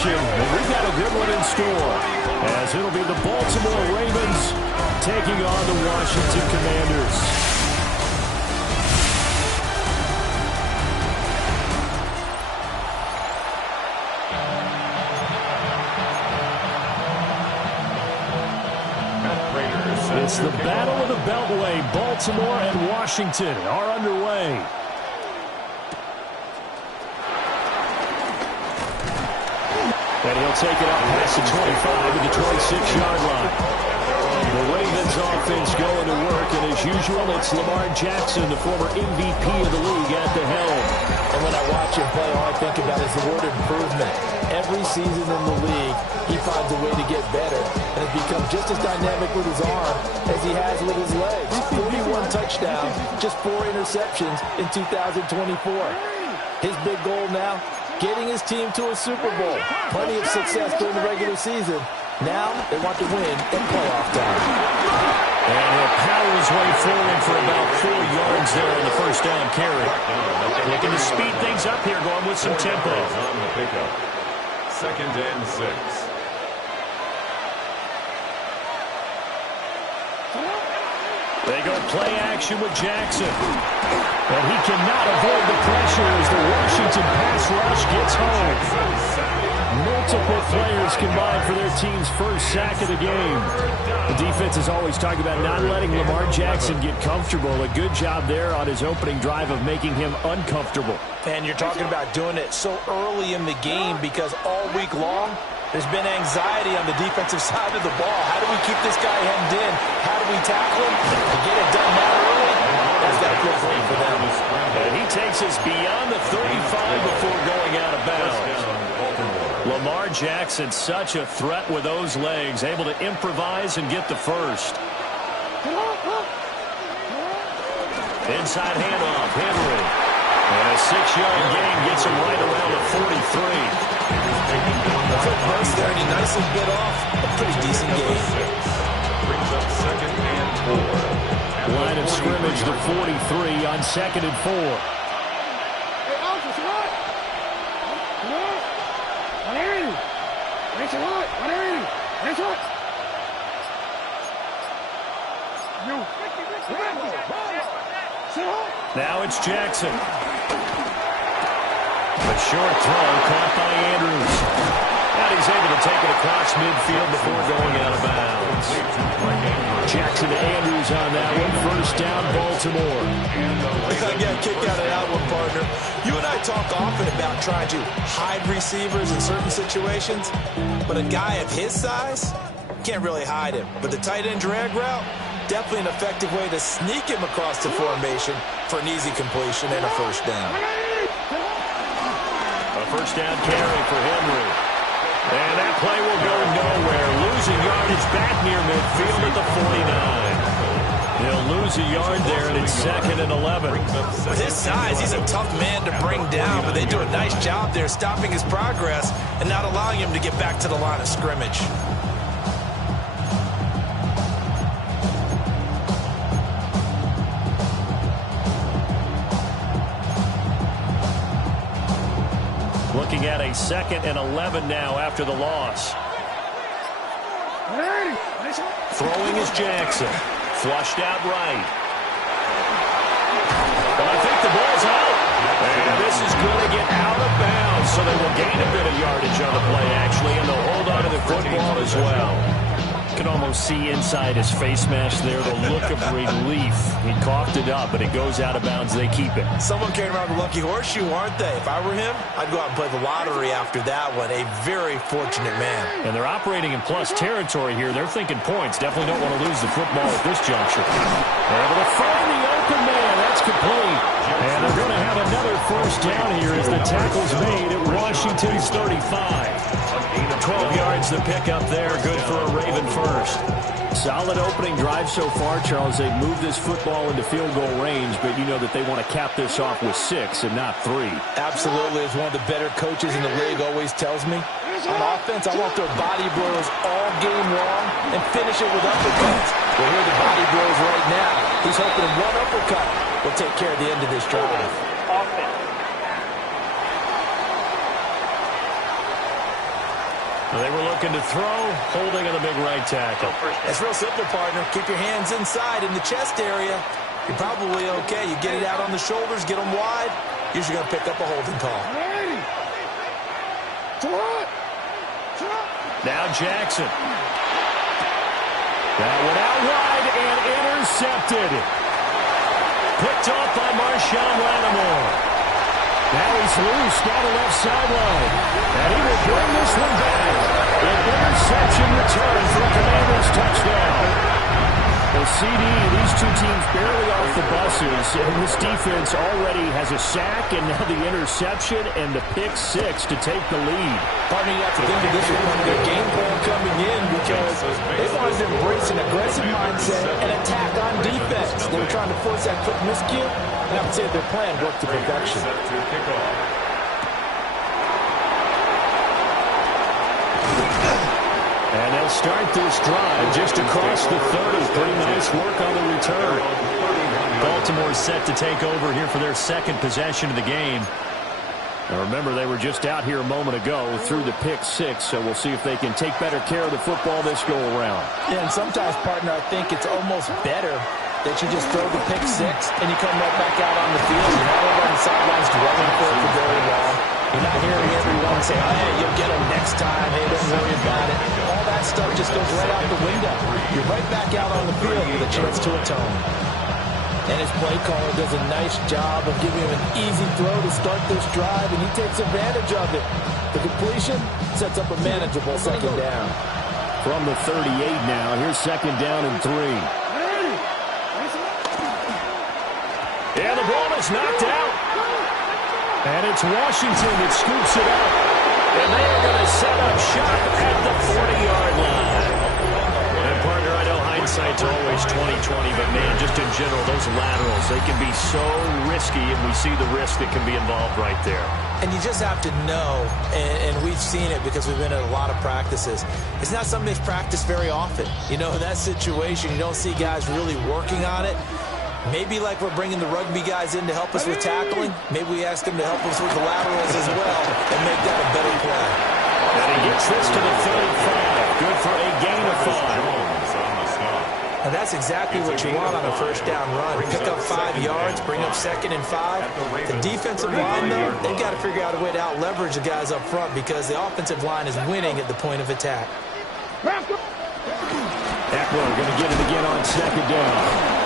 action, and we've got a good one in store, as it'll be the Baltimore Ravens taking on the Washington Commanders. It's the Battle of the Beltway. Baltimore and Washington are underway. And he'll take it up past the 25 to the 26-yard line. The Ravens offense going to work, and as usual, it's Lamar Jackson, the former MVP of the league, at the helm. And when I watch him play, all I think about is the word improvement. Every season in the league, he finds a way to get better, and has become just as dynamic with his arm as he has with his legs. 41 touchdowns, just 4 interceptions in 2024. His big goal now, getting his team to a Super Bowl. Plenty of success during the regular season. Now they want to win in playoff time. And he'll power his way forward for about 4 yards there on the first down carry. Looking to speed things up here, going with some tempo. Second and 6. They go play action with Jackson. And he cannot avoid the pressure as the Washington pass rush gets home. Multiple players combined for their team's first sack of the game. The defense is always talking about not letting Lamar Jackson get comfortable. A good job there on his opening drive of making him uncomfortable. And you're talking about doing it so early in the game because all week long, there's been anxiety on the defensive side of the ball. How do we keep this guy hemmed in? How do we tackle him? To get it done that early, that's got to feel great for them. And he takes us beyond the 35 before going out of bounds. Lamar Jackson, such a threat with those legs, able to improvise and get the first. Inside handoff, Henry. And a 6-yard gain gets him right around the 43. The quick burst there, and he nicely bit off a pretty decent game. Brings up second and 4. Line of scrimmage, the 43 on 2nd and 4. Now it's Jackson. A short throw caught by Andrews. And he's able to take it across midfield before going out of bounds. Jackson to Andrews on that one. First down, Baltimore. I got a kick out of that one, partner. You and I talk often about trying to hide receivers in certain situations, but a guy of his size can't really hide him. But the tight end drag route, definitely an effective way to sneak him across the formation for an easy completion and a first down. A first down carry for Henry. And that play will go nowhere. Losing yardage back near midfield at the 49. He'll lose a yard there, and it's 2nd and 11. With his size, he's a tough man to bring down, but they do a nice job there stopping his progress and not allowing him to get back to the line of scrimmage. Looking at a 2nd and 11 now after the loss. Throwing is Jackson. Flushed out right. But I think the ball's out. And this is going to get out of bounds, so they will gain a bit of yardage on the play, actually, and they'll hold on to the football as well. You can almost see inside his face mask there the look of relief. He coughed it up, but it goes out of bounds. They keep it. Someone came around the lucky horseshoe, aren't they? If I were him, I'd go out and play the lottery after that one. A very fortunate man. And they're operating in plus territory here. They're thinking points. Definitely don't want to lose the football at this juncture. They're able to find the open man. That's complete. And they're going to have another first down here as the tackle's made at Washington's 35. 12 yards to pick up there. Good for a Raven first. Solid opening drive so far, Charles. They've moved this football into field goal range, but you know that they want to cap this off with 6 and not 3. Absolutely. As one of the better coaches in the league always tells me, on offense, I want their body blows all game long and finish it with uppercuts. Well, here are the body blows right now. He's hoping one uppercut will take care of the end of this drive. Well, they were looking to throw, holding on the big right tackle. It's real simple, partner. Keep your hands inside in the chest area. You're probably okay. You get it out on the shoulders, get them wide. Usually going to pick up a holding call. Now Jackson. That one out wide and intercepted. Picked off by Marshawn Lattimore. Now he's loose down the left sideline. And he will bring this one back. An interception return for a Commanders touchdown. Well, CD, these two teams barely off the buses, and this defense already has a sack, and now the interception and the pick six to take the lead. Partner, you have to think of this as part of their game plan coming in because they wanted to embrace an aggressive mindset and attack on defense. They were trying to force that quick miscue, and I would say their plan worked to perfection. And they'll start this drive just across the 30. Pretty nice work on the return. Baltimore set to take over here for their second possession of the game. Now remember, they were just out here a moment ago through the pick six, so we'll see if they can take better care of the football this go-around. Yeah, and sometimes, partner, I think it's almost better that you just throw the pick six and you come right back out on the field. You're not over on the sidelines dwelling for very long. You're not hearing everyone say, oh, hey, you'll get them next time. Hey, don't worry about it. All that stuff just goes right out the window. You're right back out on the field with a chance to atone. And his play caller does a nice job of giving him an easy throw to start this drive, and he takes advantage of it. The completion sets up a manageable second down. From the 38 now, here's second down and 3. Yeah, the ball is knocked out. And it's Washington that scoops it up. And they are going to set up shop at the 40-yard line. And, partner, I know hindsight's always 20/20, but, man, just in general, those laterals, they can be so risky, and we see the risk that can be involved right there. And you just have to know, and we've seen it because we've been at a lot of practices, it's not something that's practiced very often. You know, in that situation, you don't see guys really working on it. Maybe like we're bringing the rugby guys in to help us with tackling. Maybe we ask them to help us with the laterals as well and make that a better play. And he gets this to the 35. Good for a gain of 5. And that's exactly what you want on a first down run. Pick up 5 yards, bring up second and 5. The defensive line, though, they've got to figure out a way to out-leverage the guys up front because the offensive line is winning at the point of attack. Eckler going to get it again on second down.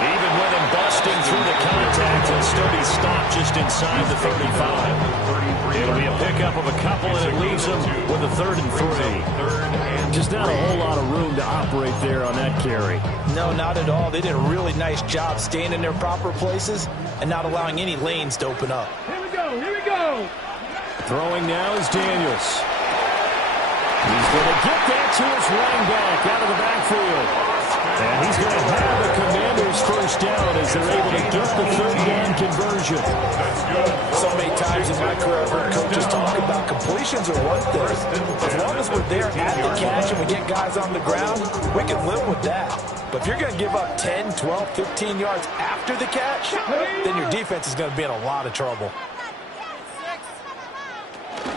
Even with him busting through the contact, he'll still be stopped just inside the 35. It'll be a pickup of a couple, and it leaves him with a 3rd and 3. Just not a whole lot of room to operate there on that carry. No, not at all. They did a really nice job staying in their proper places and not allowing any lanes to open up. Here we go, here we go. Throwing now is Daniels. He's going to get that to his running back out of the backfield. And he's going to have the Commanders first down as they're able to get the 3rd down conversion. So many times in my career, I've heard coaches talk about completions are one thing. As long as we're there at the catch and we get guys on the ground, we can live with that. But if you're going to give up 10, 12, 15 yards after the catch, then your defense is going to be in a lot of trouble.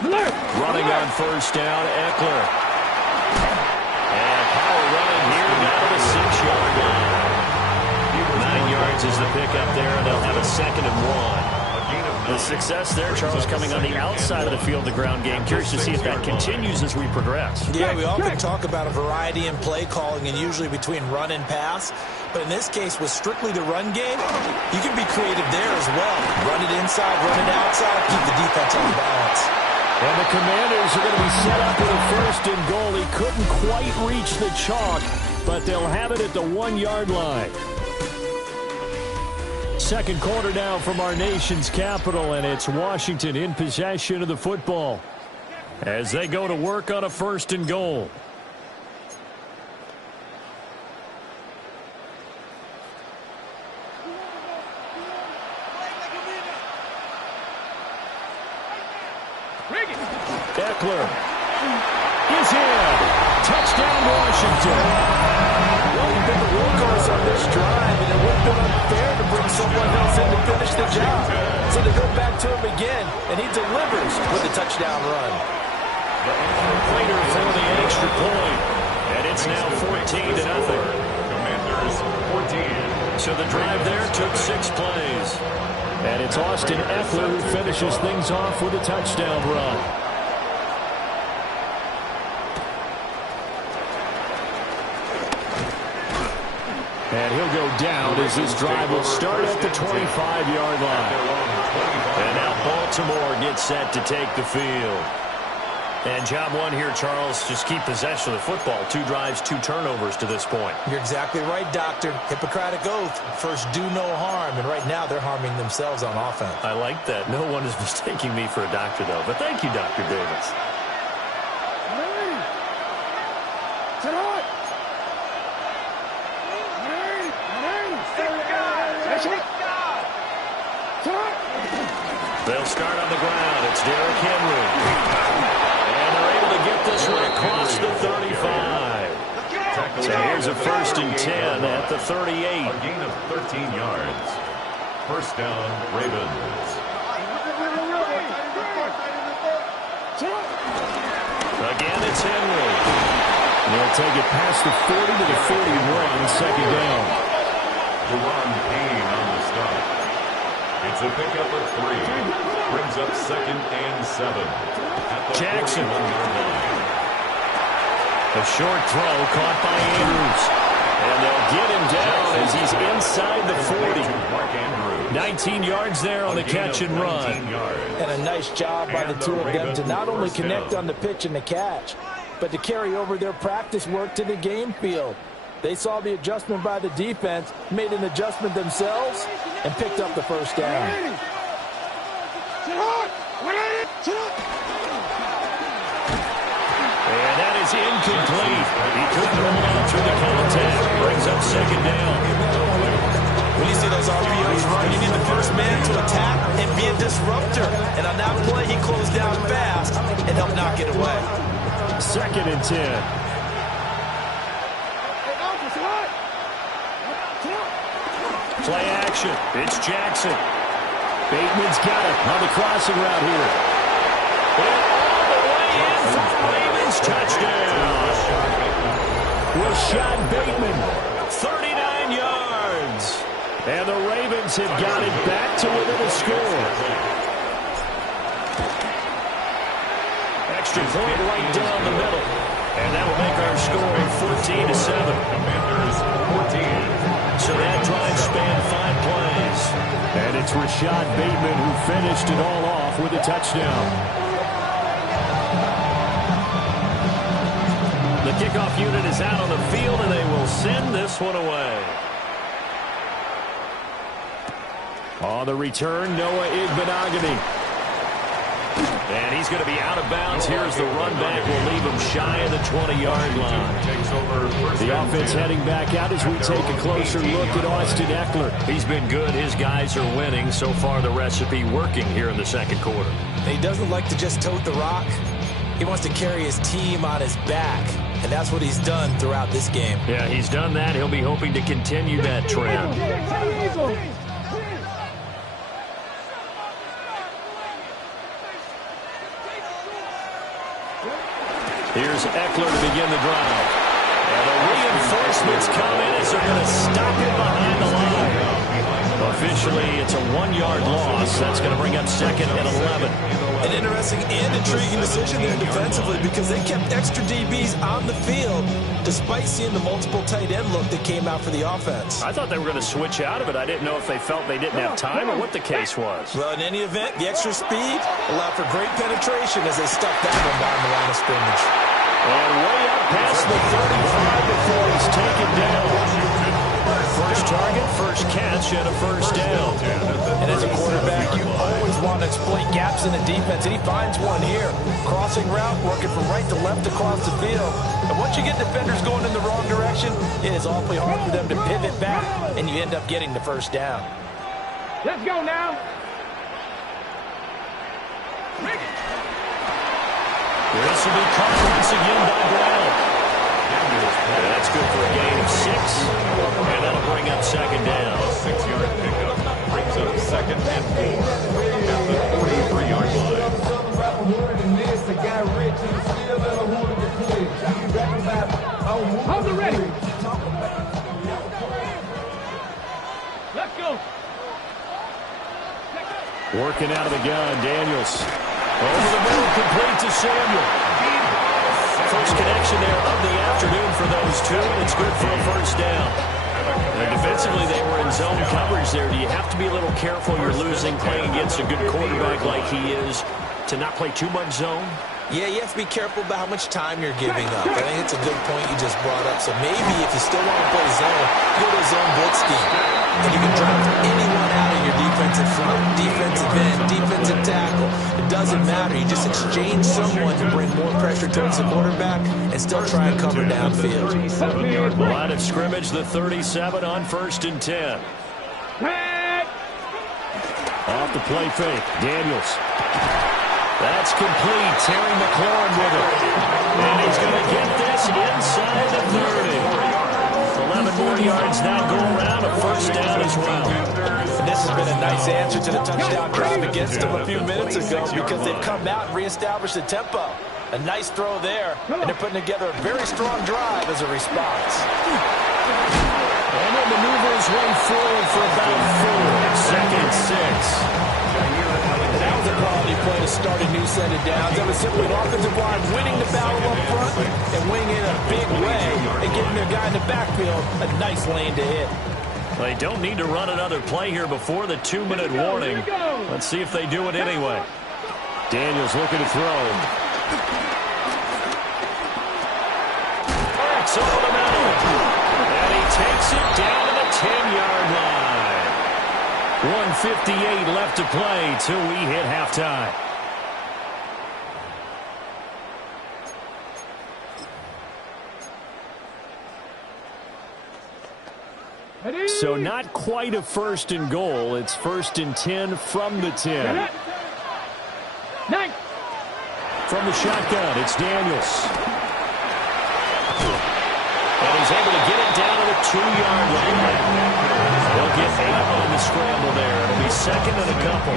Running on first down, Eckler. And power running here now to the 6-yard line. 9 yards is the pickup there, and they'll have a 2nd and 1. The success there, Charles, coming on the outside of the field, the ground game. Curious to see if that continues as we progress. Yeah, we often talk about a variety in play calling and usually between run and pass. But in this case, with strictly the run game, you can be creative there as well. Run it inside, run it outside, keep the defense on balance. And the Commanders are going to be set up with a 1st and goal. He couldn't quite reach the chalk, but they'll have it at the 1-yard line. Second quarter now from our nation's capital, and it's Washington in possession of the football as they go to work on a 1st and goal. Eckler is in. Touchdown, Washington. Well, you've been the workhorse on this drive, and it would have been unfair to bring someone else in to finish the job. So they go back to him again, and he delivers with a touchdown run. extra point. And it's now 14-0. Commanders 14. So the drive there took 6 plays. And it's Austin Ekeler who finishes things off with a touchdown run. And he'll go down as this drive will start at the 25-yard line. And now Baltimore gets set to take the field. And job one here, Charles, just keep possession of the football. 2 drives, 2 turnovers to this point. You're exactly right, Doctor. Hippocratic oath. First, do no harm. And right now, they're harming themselves on offense. I like that. No one is mistaking me for a doctor, though. But thank you, Dr. Davis. They'll start on the ground. It's Derrick Henry. And they're able to get this one across the 35. So here's a 1st and 10 at the 38. A gain of 13 yards. First down, Ravens. Again, it's Henry. They'll take it past the 40 to the 41, second down. Deron Payne on the stop. It's a pickup of 3. Brings up 2nd and 7. At the Jackson. 41-yard line. A short throw caught by Andrews. And they'll get him down as he's inside the 40. Mark Andrews. 19 yards there on the catch and run. And a nice job by the 2 of them to not only connect on the pitch and the catch, but to carry over their practice work to the game field. They saw the adjustment by the defense, made an adjustment themselves, and picked up the first down. And that is incomplete. He couldn't hold on through the contact. Brings up second down. When you see those RPOs run, you need the first man to attack and be a disruptor. And on that play, he closed down fast and helped knock it away. 2nd and 10. Play action. It's Jackson. Bateman's got it on the crossing route here. And all the way in for Ravens touchdown. Rashad Bateman, 39 yards. And the Ravens have got it back to within a score. Extra point right down the middle. And that'll make our score 14-7. Commanders 14. So that drive spanned 5 plays. And it's Rashad Bateman who finished it all off with a touchdown. The kickoff unit is out on the field, and they will send this one away. On the return, Noah Igbenogany. And he's going to be out of bounds. Here's the run back. Will leave him shy of the 20-yard line. Takes over The offense heading back out as we take a closer look at Austin Ekeler. He's been good. His guys are winning. So far, the recipe working here in the second quarter. He doesn't like to just tote the rock. He wants to carry his team on his back. And that's what he's done throughout this game. Yeah, he's done that. He'll be hoping to continue that trend. Here's Ekeler to begin the drive. And the reinforcements come in as they're going to stop him behind the line. Officially, it's a 1-yard loss. That's going to bring up 2nd and 11. An interesting and intriguing decision there defensively because they kept extra DBs on the field despite seeing the multiple tight end look that came out for the offense. I thought they were going to switch out of it. I didn't know if they felt they didn't have time or what the case was. Well, in any event, the extra speed allowed for great penetration as they stuck that one down the line of scrimmage. And way up past the 35 before he's taken down. First target, first catch, and a first down. And as a quarterback, you always want to exploit gaps in the defense, and he finds one here. Crossing route, working from right to left across the field. And once you get defenders going in the wrong direction, it is awfully hard for them to pivot back, and you end up getting the first down. Let's go now. This will be caught once again by Brown. That's good for a gain of 6. And that'll bring up second down. 6-yard pickup brings up 2nd and 4 at the 43-yard line. go. Working out of the gun, Daniels. Over the middle, complete to Samuel. First connection there of the afternoon for those two, and it's good for a first down. And defensively, they were in zone coverage there. Do you have to be a little careful? You're losing, playing against a good quarterback like he is, to not play too much zone? Yeah, you have to be careful about how much time you're giving up. I think it's a good point you just brought up. So maybe if you still want to play zone, go to zone blitz scheme. And you can draft anyone out of your defensive front, defensive end, defensive tackle. It doesn't matter. You just exchange someone to bring more pressure towards the quarterback and still try and cover downfield. Line of scrimmage, the 37 on 1st and 10. Off the play fake, Daniels. That's complete. Terry McLaurin with it. And he's going to get this inside the 30. 11 more yards now go around. A first down as well. And this has been a nice answer to the touchdown drive against them a few minutes ago because they've come out and reestablished the tempo. A nice throw there, and they're putting together a very strong drive as a response. And he'll maneuver his way forward for about 4. 2nd and 6. That was a quality play to start a new set of downs. That was simply an offensive line winning the battle up front and winning in a big way and getting their guy in the backfield a nice lane to hit. They don't need to run another play here before the 2-minute warning. Let's see if they do it anyway. Daniels looking to throw. Backs over the middle. And he takes it down to the 10-yard line. 1:58 left to play till we hit halftime. So not quite a 1st and goal. It's 1st and 10 from the 10. From the shotgun, it's Daniels. And he's able to get it down to the 2-yard line. They'll get 8 on the scramble there. It'll be 2nd and a couple.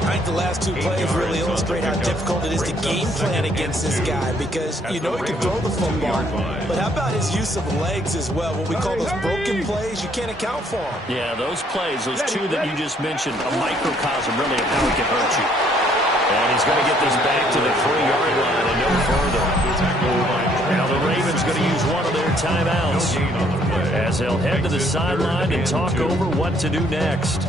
I think the last 2 plays really illustrate how difficult it is to game plan against this guy because you know he can throw the football. But how about his use of legs as well? What we call those broken plays, you can't account for them. Yeah, those plays, those 2 that you just mentioned, a microcosm really of how he can hurt you. And he's going to get this back to the 3-yard line and no further. Now the Ravens going to use one of their timeouts as they'll head to the sideline and talk over what to do next.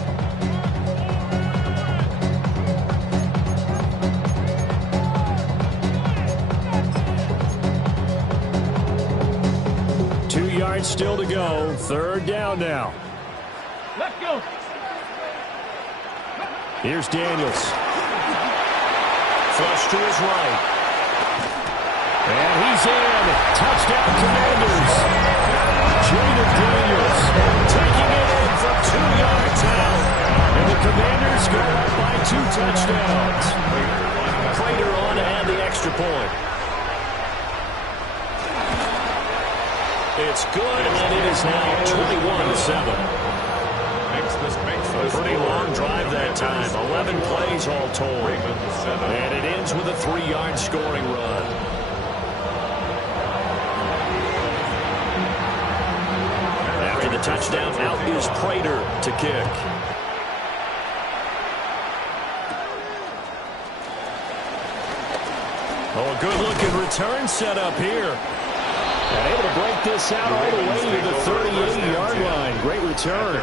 Still to go. 3rd down now. Let's go. Here's Daniels. Flush to his right. And he's in. Touchdown Commanders. Jaden Daniels taking it in from 2 yards out. And the Commanders go up by 2 touchdowns. Prater on to add the extra point. It's good, and it is now 21-7. A pretty long drive that time. 11 plays all told. And it ends with a 3-yard scoring run. After the touchdown, out is Prater to kick. Oh, a good-looking return set up here. And able to break this out all the way to the 38-yard line. Great return.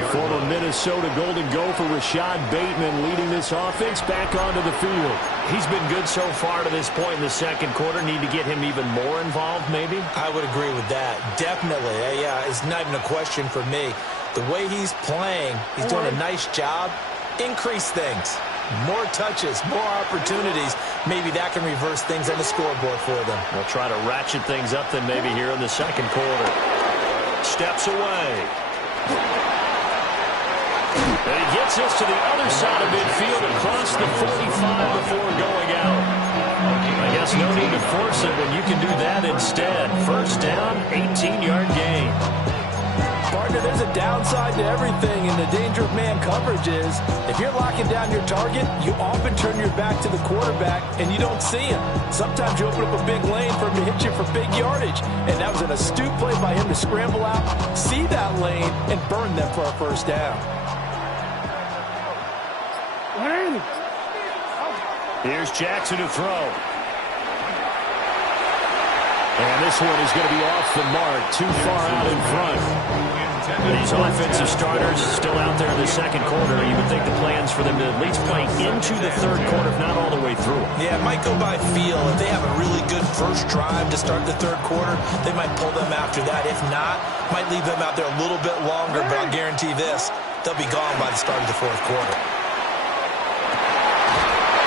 The former Minnesota Golden Gopher Rashad Bateman leading this offense back onto the field. He's been good so far to this point in the 2nd quarter. Need to get him even more involved, maybe? I would agree with that. Definitely. It's not even a question for me. The way he's playing, he's doing a nice job. Increase things. More touches, more opportunities. Maybe that can reverse things on the scoreboard for them. They'll try to ratchet things up then maybe here in the 2nd quarter. Steps away. And he gets us to the other side of midfield across the 45 before going out. I guess no need to force it when you can do that instead. First down, 18-yard gain. Partner, there's a downside to everything, and the danger of man coverage is if you're locking down your target, you often turn your back to the quarterback and you don't see him. Sometimes you open up a big lane for him to hit you for big yardage, and that was an astute play by him to scramble out, see that lane, and burn them for a first down. Here's Jackson to throw. And this one is going to be off the mark, too far out in front. These offensive starters still out there in the second quarter. You would think the plans for them to at least play into the third quarter, if not all the way through. Yeah, it might go by feel. If they have a really good first drive to start the third quarter, they might pull them after that. If not, might leave them out there a little bit longer, but I'll guarantee this, they'll be gone by the start of the fourth quarter.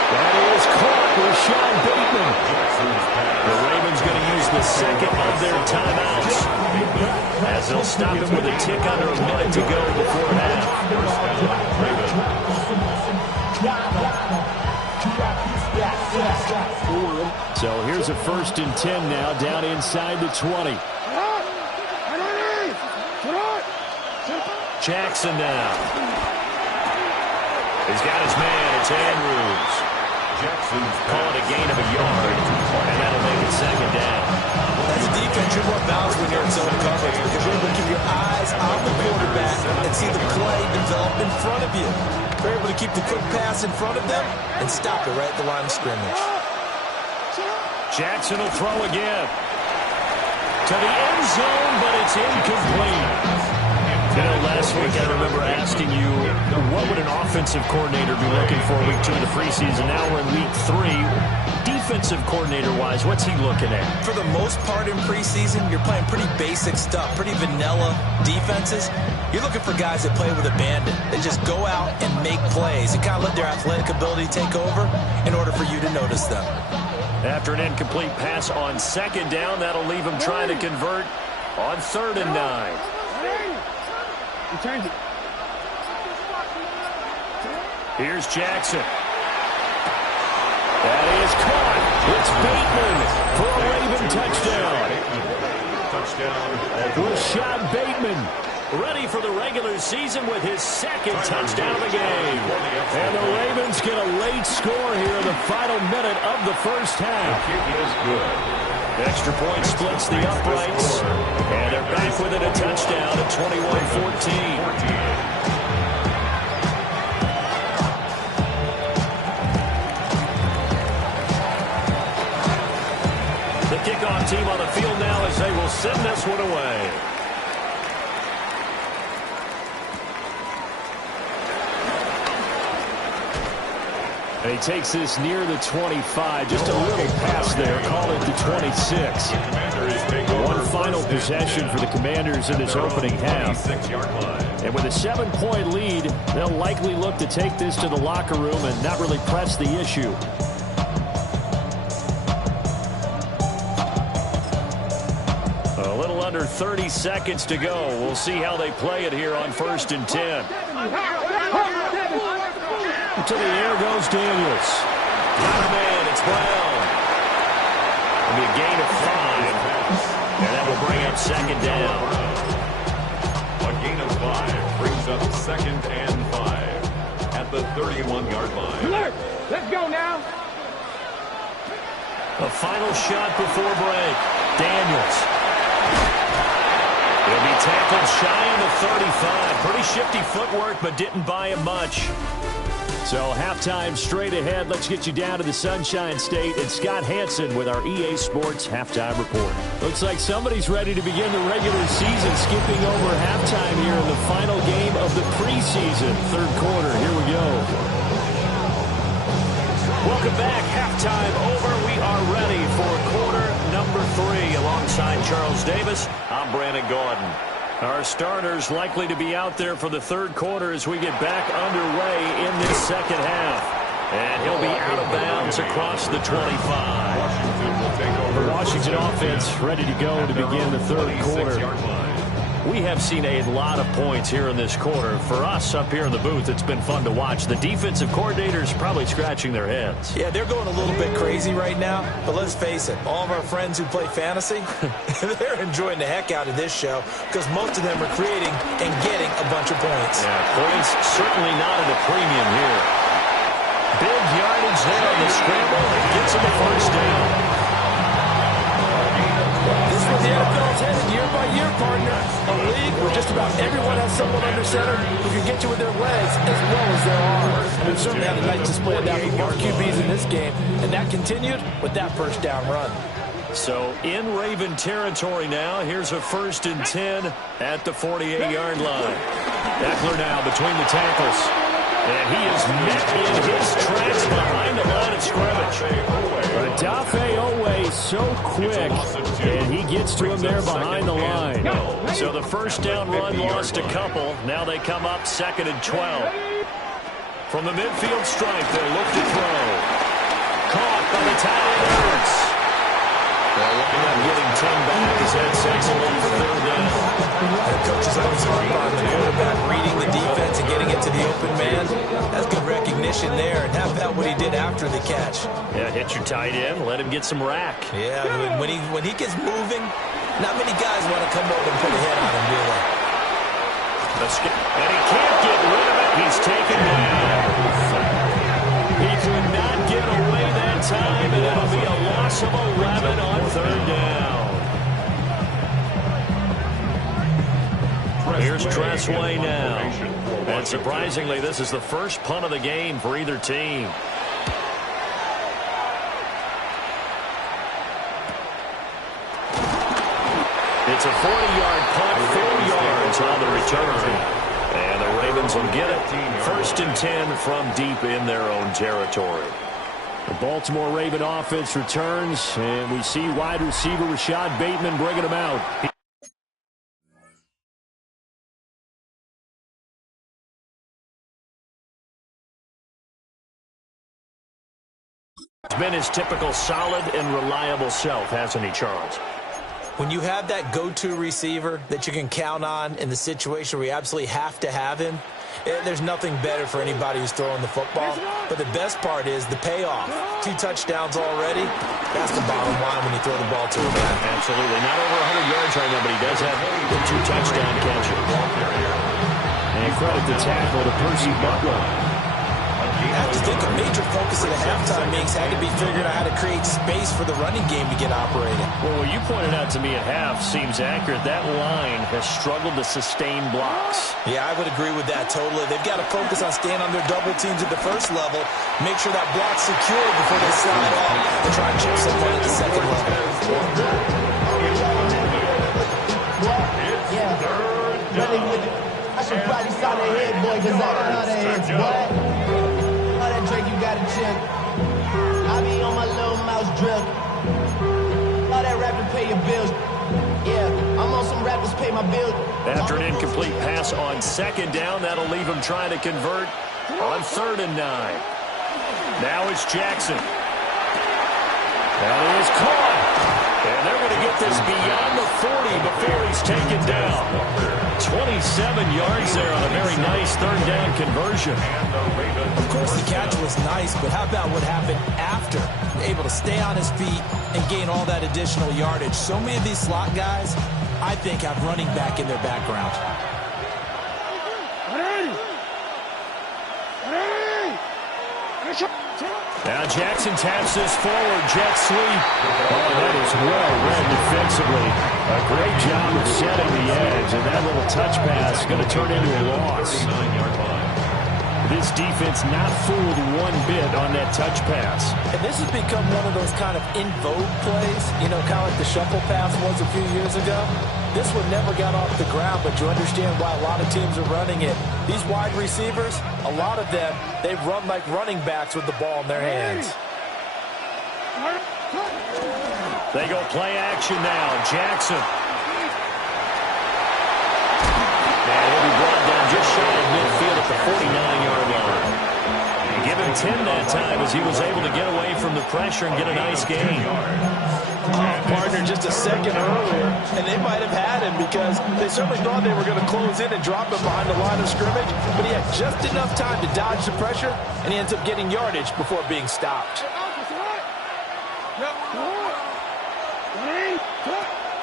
That is caught with Sean Bateman. The Ravens going to use the second of their timeouts, as they'll stop him with a tick under a minute to go before half. So here's a 1st and 10 now, down inside the 20. Jackson now. He's got his man. It's Andrews. Call it a gain of a yard, and that'll make it second down. As a defense, you're more balanced when you're in zone coverage because you're able to keep your eyes on the quarterback and see the play develop in front of you. You're able to keep the quick pass in front of them and stop it right at the line of scrimmage. Jackson will throw again. To the end zone, but it's incomplete. You know, last week I remember asking you, what would an offensive coordinator be looking for week 2 of the preseason? Now we're in week 3. Defensive coordinator-wise, what's he looking at? For the most part in preseason, you're playing pretty basic stuff, pretty vanilla defenses. You're looking for guys that play with abandon. They just go out and make plays and kind of let their athletic ability take over in order for you to notice them. After an incomplete pass on second down, that'll leave him trying to convert on 3rd and 9. Here's Jackson. That is caught. It's Bateman for a Raven touchdown. Rashad Bateman ready for the regular season with his 2nd touchdown of the game. And the Ravens get a late score here in the final minute of the first half. Extra point splits the uprights, and they're back with it, a touchdown at 21-14. The kickoff team on the field now as they will send this one away. And he takes this near the 25. Just a little pass there. Call it the 26. One final possession for the Commanders in this opening half. And with a 7-point lead, they'll likely look to take this to the locker room and not really press the issue. A little under 30 seconds to go. We'll see how they play it here on 1st and 10. To the air goes Daniels. Got a man, it's Brown. It'll be a gain of 5. And that will bring up second down. A gain of 5 brings up 2nd and 5 at the 31-yard line. Alert! Let's go now. A final shot before break. Daniels. He'll be tackled shy of the 35. Pretty shifty footwork, but didn't buy him much. So halftime straight ahead. Let's get you down to the Sunshine State and Scott Hansen with our EA Sports Halftime Report. Looks like somebody's ready to begin the regular season, skipping over halftime here in the final game of the preseason. 3rd quarter. Here we go. Welcome back. Halftime over. We are ready for quarter number 3. Alongside Charles Davis, I'm Brandon Gaudin. Our starters likely to be out there for the 3rd quarter as we get back underway in this second half. And he'll be out of bounds across the 25. The Washington offense ready to go to begin the 3rd quarter. We have seen a lot of points here in this quarter. For us up here in the booth, it's been fun to watch. The defensive coordinators probably scratching their heads. Yeah, they're going a little bit crazy right now. But let's face it, all of our friends who play fantasy, they're enjoying the heck out of this show because most of them are creating and getting a bunch of points. Yeah, points certainly not at a premium here. Big yardage there on the scramble. It gets him the first down. This is where the NFL's headed year by year, partner. A league where just about everyone has someone under center who can get you with their legs as well as their arms. And we've certainly had a nice display of that from both QBs in this game, and that continued with that first down run. So in Raven territory now. Here's a 1st and 10 at the 48-yard line. Eckler now between the tackles. And he is met in his tracks behind the line of scrimmage. Odafe Oweh so quick, and he gets to him there behind the line. So the first down run lost a couple. Now they come up 2nd and 12. From the midfield stripe, they'll look to throw. Caught by the tight end. They'll wind up getting 10 back as that sets him up for 3rd down. The coach is always hard on the quarterback, reading the defense and getting it to the open man. That's good recognition there. And how about what he did after the catch? Yeah, hit your tight end, let him get some rack. Yeah, when he gets moving, not many guys want to come over and put a hit on him, do they? And he can't get rid of it. He's taken down. He could not get away that time, and it'll be a loss of 11 on 3rd down. Here's Tressway now. And surprisingly, this is the first punt of the game for either team. It's a 40-yard punt, 4 yards on the return. And the Ravens will get it. 1st and 10 from deep in their own territory. The Baltimore Raven offense returns, and we see wide receiver Rashad Bateman bringing him out. He's been his typical solid and reliable self, hasn't he, Charles? When you have that go-to receiver that you can count on in the situation where you absolutely have to have him, there's nothing better for anybody who's throwing the football. But the best part is the payoff. 2 touchdowns already. That's the bottom line when you throw the ball to a guy. Absolutely. Not over 100 yards right now, but he does have the 2 touchdown catches. And credit the tackle to Percy Butler. I have to think a major focus of the halftime mix had to be figuring out how to create space for the running game to get operating. Well, what you pointed out to me at half seems accurate. That line has struggled to sustain blocks. Yeah, I would agree with that totally. They've got to focus on staying on their double teams at the first level, make sure that block's secure before they slide off and try and chip someone at the second level. Yeah, really with it. I should probably saw their head, boy, because I don't know their heads, boy. Drake, you got a check. I be on my little mouse drip. All that rapping pay your bills. Yeah, I'm on some rappers pay my bills. After an incomplete pass on 2nd down, that'll leave him trying to convert on 3rd and 9. Now it's Jackson. That is caught. And they're going to get this beyond the 40 before he's taken down. 27 yards there on a very nice 3rd down conversion. Of course, the catch was nice, but how about what happened after? Able to stay on his feet and gain all that additional yardage. So many of these slot guys, I think, have running back in their background. Now Jackson taps this forward, jet sweep. Oh, that is well read defensively. A great job of setting the edge, and that little touch pass is going to turn into a loss. This defense not fooled one bit on that touch pass. And this has become one of those kind of in vogue plays, you know, kind of like the shuffle pass was a few years ago. This one never got off the ground, but you understand why a lot of teams are running it. These wide receivers, a lot of them, they run like running backs with the ball in their hands. They go play action now. Jackson. And he'll be brought down just shy of midfield at the 49-yard line. And give and 10 that time as he was able to get away from the pressure and get a nice gain. Partner just a second earlier, and they might have had him because they certainly thought they were going to close in and drop him behind the line of scrimmage, but he had just enough time to dodge the pressure, and he ends up getting yardage before being stopped.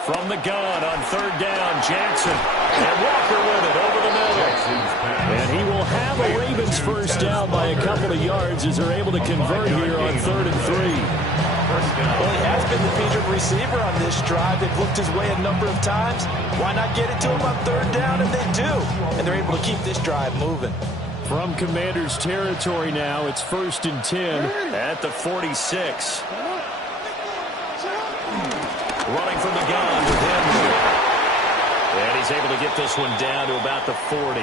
From the gun on third down, Jackson. And Walker with it over the middle. And he will have a Ravens first down by a couple of yards as they're able to convert here on 3rd and 3. Well, he has been the featured receiver on this drive. They've looked his way a number of times. Why not get it to him on third down? And they do. And they're able to keep this drive moving. From Commanders territory now, it's 1st and 10 at the 46. Running from the gun with Henry. And he's able to get this one down to about the 40.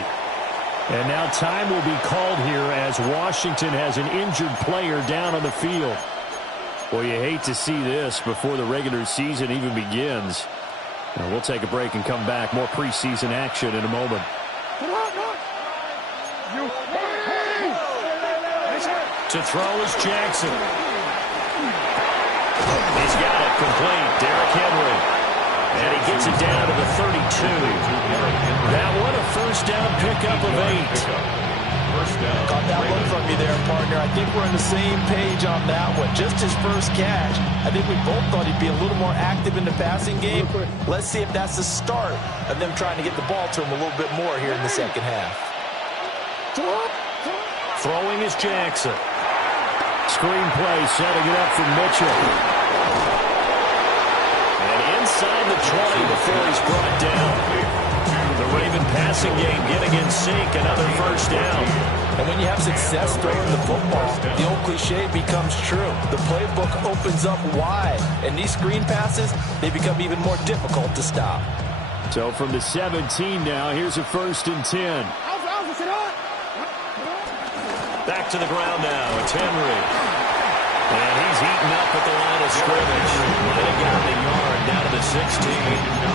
And now time will be called here as Washington has an injured player down on the field. Well, you hate to see this before the regular season even begins. Now, we'll take a break and come back. More preseason action in a moment. To throw is Jackson. He's got it complete. Derrick Henry. And he gets it down to the 32. That one a first down pickup of 8. Caught that look from you there, partner. I think we're on the same page on that one. Just his first catch. I think we both thought he'd be a little more active in the passing game. Let's see if that's the start of them trying to get the ball to him a little bit more here in the second half. Throwing is Jackson. Screenplay setting it up for Mitchell. And inside the 20 before he's brought down. The Raven passing game getting in sync, another first down. And when you have success throwing the football, the old cliche becomes true. The playbook opens up wide, and these screen passes, they become even more difficult to stop. So from the 17 now, here's a 1st and 10. Back to the ground now, it's Henry. And he's eaten up at the line of scrimmage. Might have gotten a yard down to the 16.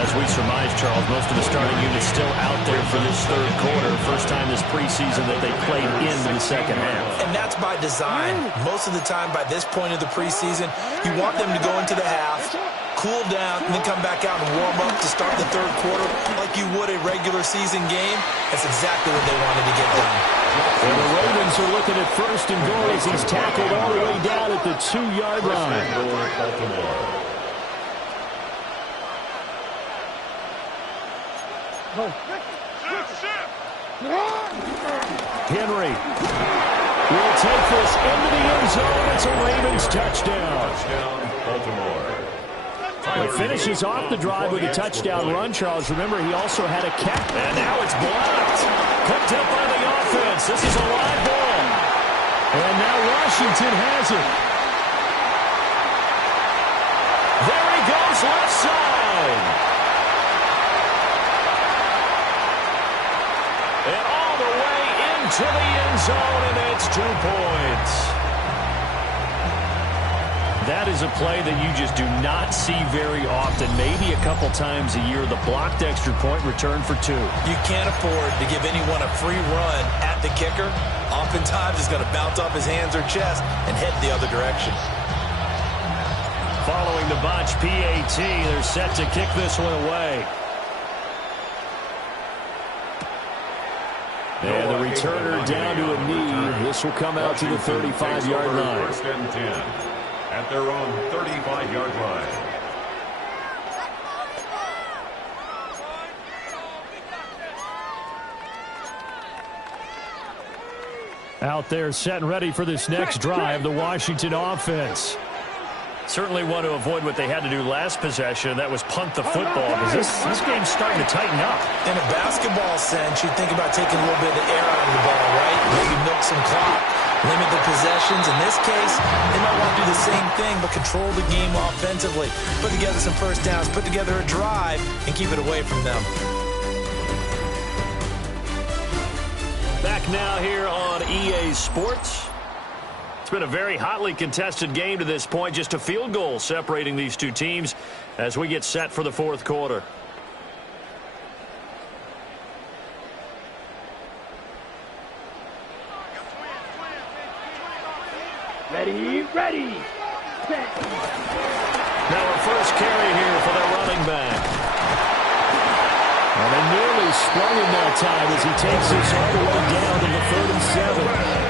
As we surmise, Charles, most of the starting units still out there for this third quarter. First time this preseason that they played into the second half. And that's by design. Most of the time by this point of the preseason, you want them to go into the half, cool down, and then come back out and warm up to start the third quarter like you would a regular season game. That's exactly what they wanted to get done. And the Ravens are looking at 1st and goal as he's tackled all the way down at the 2-yard line. Henry will take this into the end zone. It's a Ravens touchdown. He finishes off the drive with a touchdown run, Charles. Remember, he also had a catch. And now it's blocked. Picked up by the offense. This is a live ball. And now Washington has it. There he goes, left side. And all the way into the end zone, and it's 2 points. That is a play that you just do not see very often. Maybe a couple times a year, the blocked extra point return for 2. You can't afford to give anyone a free run at the kicker. Oftentimes, he's going to bounce off his hands or chest and head the other direction. Following the botch PAT, they're set to kick this one away. And the returner down to a knee. This will come out to the 35-yard line. 1st and 10 at their own 35-yard line. Out there set and ready for this next drive, the Washington offense. Certainly want to avoid what they had to do last possession. That was punt the football, because this game's starting to tighten up. In a basketball sense, you think about taking a little bit of the air out of the ball, right? Maybe milk some clock, limit the possessions. In this case, they might want to do the same thing, but control the game offensively. Put together some first downs, put together a drive, and keep it away from them. Back now here on EA Sports. It's been a very hotly contested game to this point. Just a field goal separating these two teams as we get set for the fourth quarter. Ready. Set. Now a first carry here for the running back. And they nearly sprung him that time as he takes this all the way down to the 37.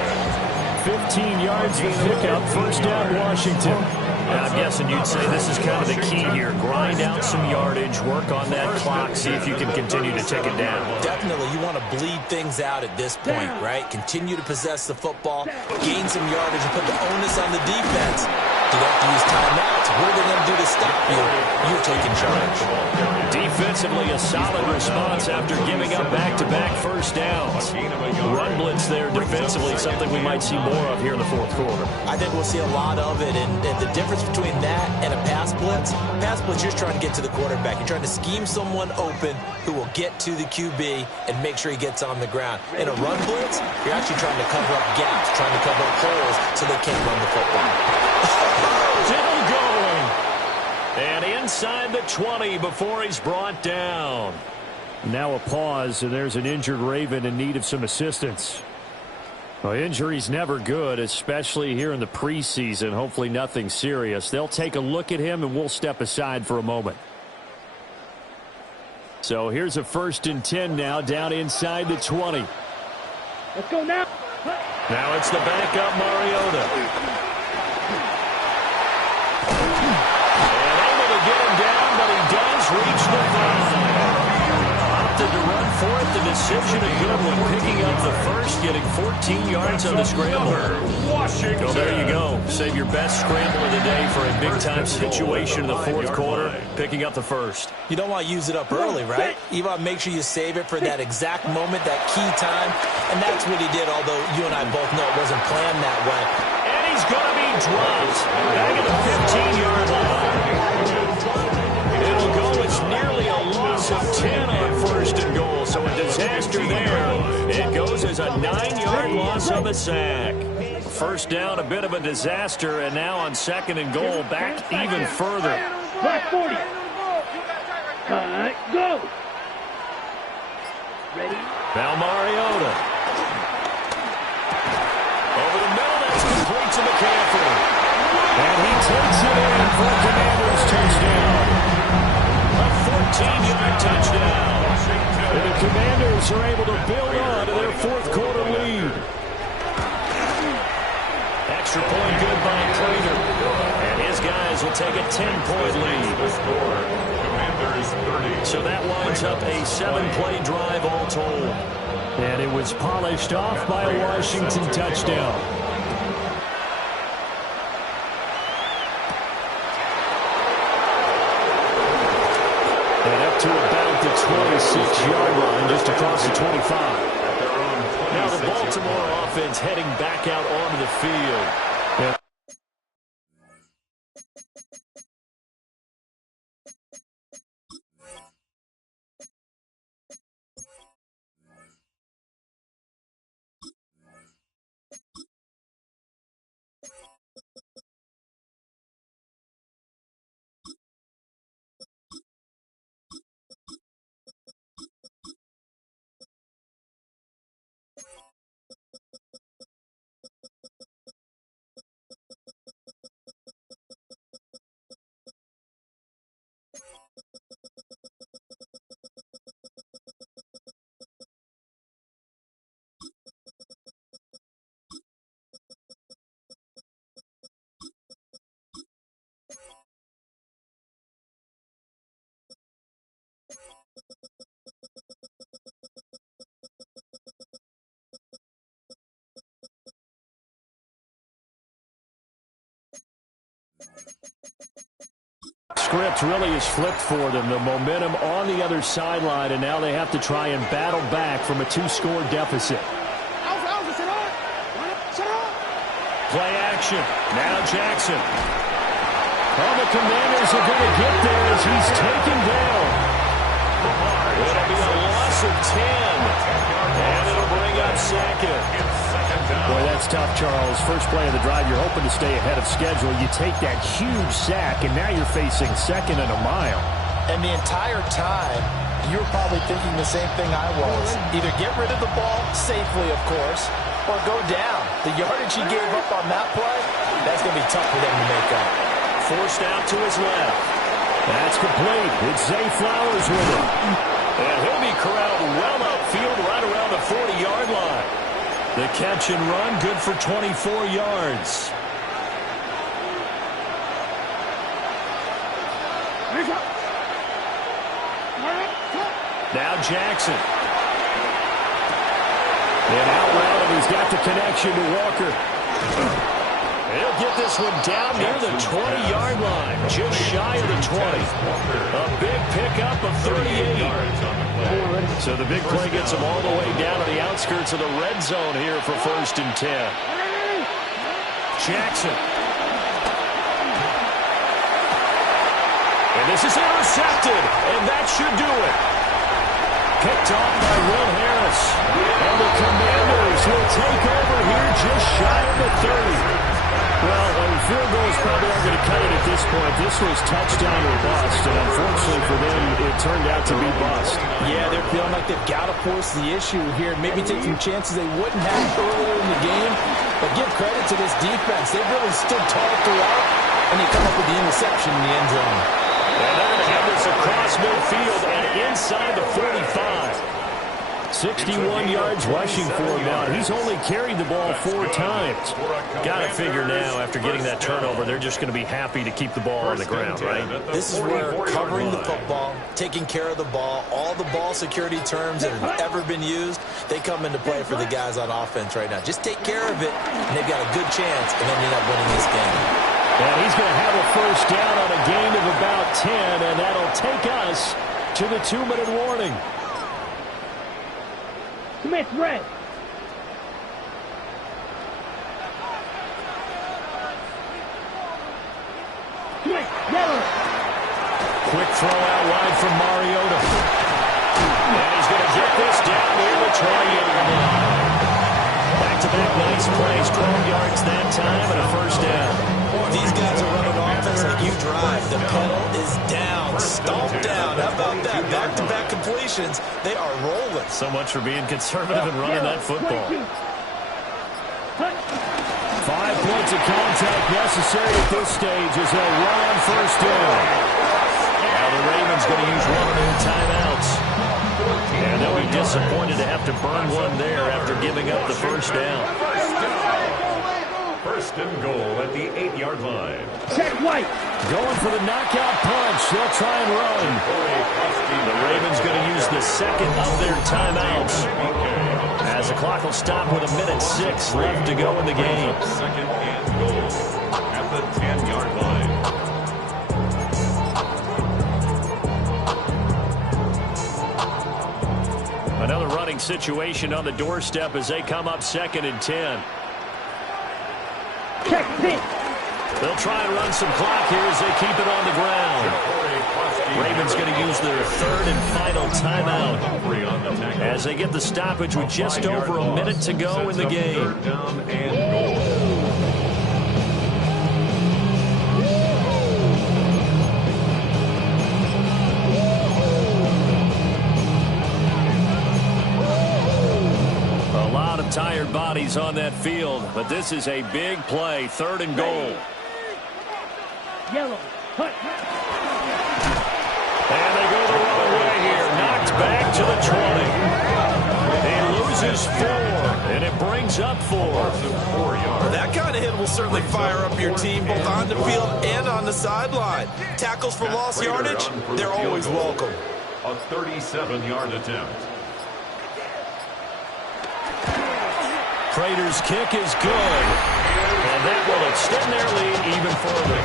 15 yards to pick up. First down, Washington. And I'm guessing you'd say this is kind of the key here. Grind out some yardage, work on that clock, see if you can continue to take it down. Definitely, you want to bleed things out at this point, right? Continue to possess the football, gain some yardage, and put the onus on the defense. Do they have to use timeouts? What are they going to do to stop you? You're taking charge. Defensively, a solid response after giving up back-to-back first downs. Run blitz there defensively, something we might see more of here in the fourth quarter. I think we'll see a lot of it, and the difference between that and a pass blitz, you're just trying to get to the quarterback. You're trying to scheme someone open who will get to the QB and make sure he gets on the ground. In a run blitz, you're actually trying to cover up gaps, trying to cover up holes so they can't run the football. Still going. And inside the 20 before he's brought down. Now a pause, and there's an injured Raven in need of some assistance. Well, injury's never good, especially here in the preseason. Hopefully nothing serious. They'll take a look at him, and we'll step aside for a moment. So here's a 1st and 10 now, down inside the 20. Let's go now. Now it's the backup Mariota. And able to get him down, but he does reach the 5. Opted to run for it. The decision a good one. Picking up the first, getting 14 yards on the scramble. So there you go. Save your best scramble of the day for a big-time situation in the fourth quarter. Picking up the first. You don't want to use it up early, right? You want to make sure you save it for that exact moment, that key time. And that's what he did, although you and I both know it wasn't planned that way. And he's going to be dropped back at the 15-yard line. It'll go. It's nearly a loss of 10 on 1st and goal. So a disaster there. It goes as a 9-yard loss on the sack. First down, a bit of a disaster. And now on 2nd and goal, back even further. Black 40. Go. Ready. Now Mariota. Over the middle, that's complete to McCaffrey. And he takes it in for a Commanders touchdown. A 14-yard touchdown. And the Commanders are able to build on to their fourth quarter lead. Extra point good by Prater. And his guys will take a 10-point lead. So that winds up a 7-play drive all told. And it was polished off by a Washington touchdown. And up to about the 26-yard line, just across the 25. Now the Baltimore offense heading back out onto the field. Script really has flipped for them. The momentum on the other sideline, and now they have to try and battle back from a 2-score deficit. Play action. Now Jackson. Oh, the Commanders are going to get there as he's taken down. It'll be a loss of 10. And it'll bring up 2nd. Boy, that's tough, Charles. First play of the drive, you're hoping to stay ahead of schedule. You take that huge sack, and now you're facing 2nd and a mile. And the entire time, you were probably thinking the same thing I was. Either get rid of the ball safely, of course, or go down. The yardage he gave up on that play, That's going to be tough for them to make up. Forced out to his left. That's complete. It's Zay Flowers with it. And he'll be corralled well upfield right around the 40-yard line. The catch and run, good for 24 yards. Now Jackson. And out route, and he's got the connection to Walker. He'll get this one down near the 20-yard line, just shy of the 20. A big pickup of 38. So the big play gets him all the way down to the outskirts of the red zone here for 1st and 10. Jackson. And this is intercepted, and that should do it. Picked off by Will Harris. And the Commanders will take over here just shy of the 30. Well, field goals probably aren't going to cut it at this point. This was touchdown or bust, and unfortunately for them, it turned out to be bust. Yeah, they're feeling like they've got to force the issue here. Maybe take some chances they wouldn't have earlier in the game. But give credit to this defense. They've really stood tall throughout, and they come up with the interception in the end zone. And they're going to have this across midfield and inside the 45. 61 yards rushing for him now. He's only carried the ball 4 times. Got to figure now, after getting that turnover, they're just going to be happy to keep the ball on the ground, right? This is where covering the football, taking care of the ball, all the ball security terms that have ever been used, they come into play for the guys on offense right now. Just take care of it, and they've got a good chance, and then end up winning this game. And he's going to have a first down on a gain of about 10, and that'll take us to the 2-minute warning. Smith, red. Smith, yellow. Quick throw out wide from Mariota. And he's going to get this down near the 20-yard line. Back-to-back nice plays, 12 yards that time, and a first down. These guys are running offense like you drive. The pedal is down, stomped down. How about that? Back-to-back completions. They are rolling. So much for being conservative and running that football. 5 points of contact necessary at this stage as they'll run on first down. Now the Ravens going to use one of their timeouts. And they'll be disappointed to have to burn one there after giving up the first down. 1st and goal at the 8-yard line. Check White. Going for the knockout punch. They'll try and run. The Ravens going to use the second of their timeouts, as the clock will stop with 1:06 left to go in the game. 2nd and goal at the 10-yard line. Another running situation on the doorstep as they come up 2nd and 10. Check pitch. They'll try and run some clock here as they keep it on the ground. Ravens going to use their 3rd and final timeout as they get the stoppage with just over a minute to go in the game. 3rd down and goal. Tired bodies on that field, but this is a big play. 3rd and goal. Yellow. Hut. And they go the wrong way here. Knocked back to the 20. He loses 4, and it brings up 4. That kind of hit will certainly fire up your team both on the field and on the sideline. Tackles for lost yardage, they're always welcome. A 37-yard attempt. Prater's kick is good. And that will extend their lead even further.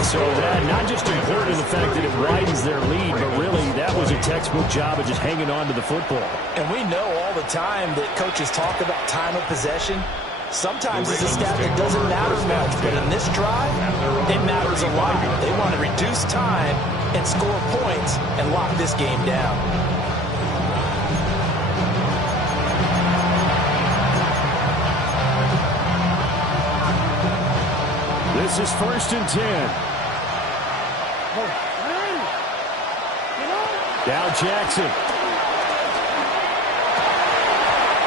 So that not just important in the fact that it widens their lead, but really that was a textbook job of just hanging on to the football. And we know all the time that coaches talk about time of possession. Sometimes it's a stat that doesn't matter much, but in this drive, it matters a lot. They want to reduce time and score points and lock this game down. This is 1st and 10. Now Jackson.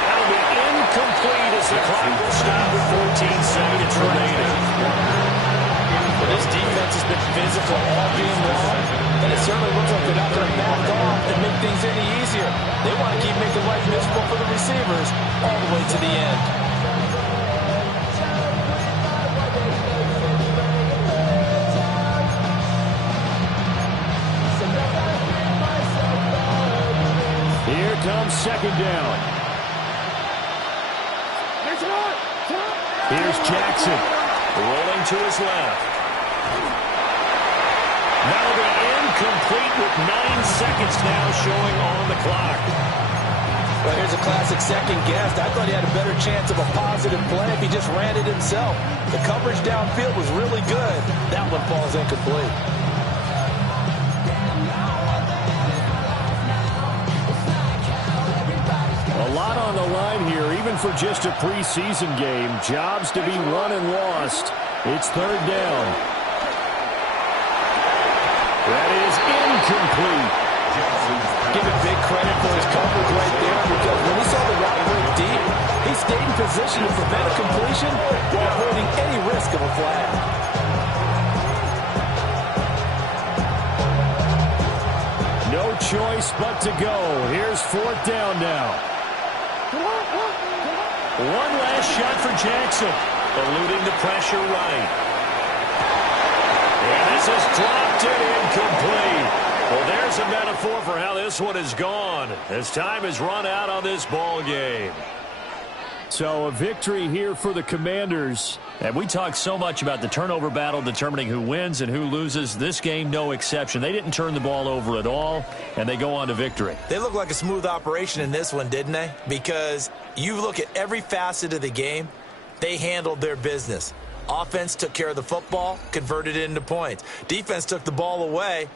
That'll be incomplete as As the clock will stop with 14 seconds remaining. Well, this defense has been physical all game long, and it certainly looks like they're not going to back off and make things any easier. They want to keep making life miserable for the receivers all the way to the end. Here comes second down. Here's Jackson. Rolling to his left. That'll be incomplete with 9 seconds now showing on the clock. Well, here's a classic second guess. I thought he had a better chance of a positive play if he just ran it himself. The coverage downfield was really good. That one falls incomplete. A lot on the line here, even for just a preseason game. Jobs to be won and lost. It's third down. That is incomplete. Give him big credit for his coverage right there, because when he saw the route break deep, he stayed in position to prevent a completion while avoiding any risk of a flag. No choice but to go. Here's fourth down now. One last shot for Jackson. Eluding the pressure right. And this is dropped and incomplete. Well, there's a metaphor for how this one is gone, as time has run out on this ball game. So a victory here for the Commanders. And we talk so much about the turnover battle determining who wins and who loses. This game, no exception. They didn't turn the ball over at all, and they go on to victory. They look like a smooth operation in this one, didn't they? Because you look at every facet of the game, they handled their business. Offense took care of the football, converted it into points. Defense took the ball away,